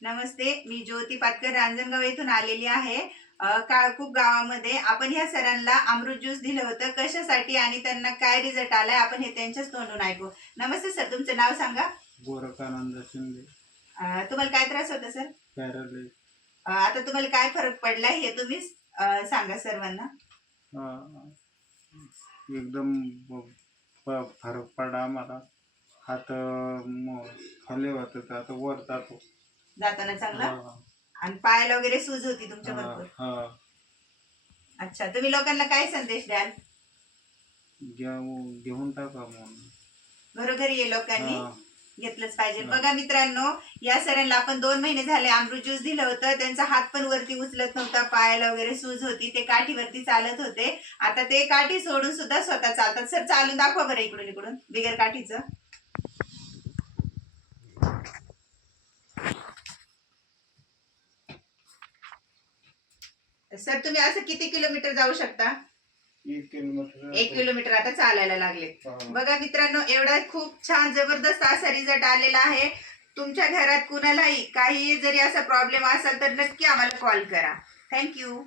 नमस्ते मी ज्योती पातकर रांजणगाव येथून आलेली आहे. काळकूप गावामध्ये. आपण ह्या सरांना अमृत ज्यूस दिलं होतं. कशासाठी आणि त्यांना काय रिझल्ट आलाय आपण हे त्यांच्याच तोंडून ऐकू. नमस्ते सर तुमचं नाव सांगा? गोरखानंद शिंदे. अ, तुम्हाला काय त्रास होता सर? अ, आता तुम्हाला काय फरक पडलाय हे तुम्ही अ, सांगा सर्वांना. एकदम ब- फ- फरक पडला. आम्हाला हात म- खाली होत. आता वर जातो. जाताना चांगला? आणि पायाला वगैरे सूज होती तुमच्या भरपूर. अच्छा तुम्ही लोकांना काय संदेश द्याल? घेऊ- घेऊन टाका घरोघरी ये लोकांनी. घेतलंच पाहिजे. बघा मित्रांनो या सरांना आपण दोन महिने झाले अमृत ज्यूस दिलं होतं. त्यांचा हात पण वरती उचलत नव्हता पायाला वगैरे सूज होती. ते काठीवरती चालत होते. आता ते काठी सोडून सुद्धा स्वतः चालतात. सर चालून दाखवा बरं इकडून इकडून बिगर काठीचं. सर तुम्ही असं किती किलोमीटर जाऊ शकता? एक किलोमीटर. एक किलोमीटर आता चालायला लागले. बघा मित्रांनो एवढा खूप छान जबरदस्त असा रिझल्ट आलेला आहे. तुमच्या घरात कुणालाही काही जरी असा प्रॉब्लेम असेल तर नक्की आम्हाला कॉल करा. थँक्यू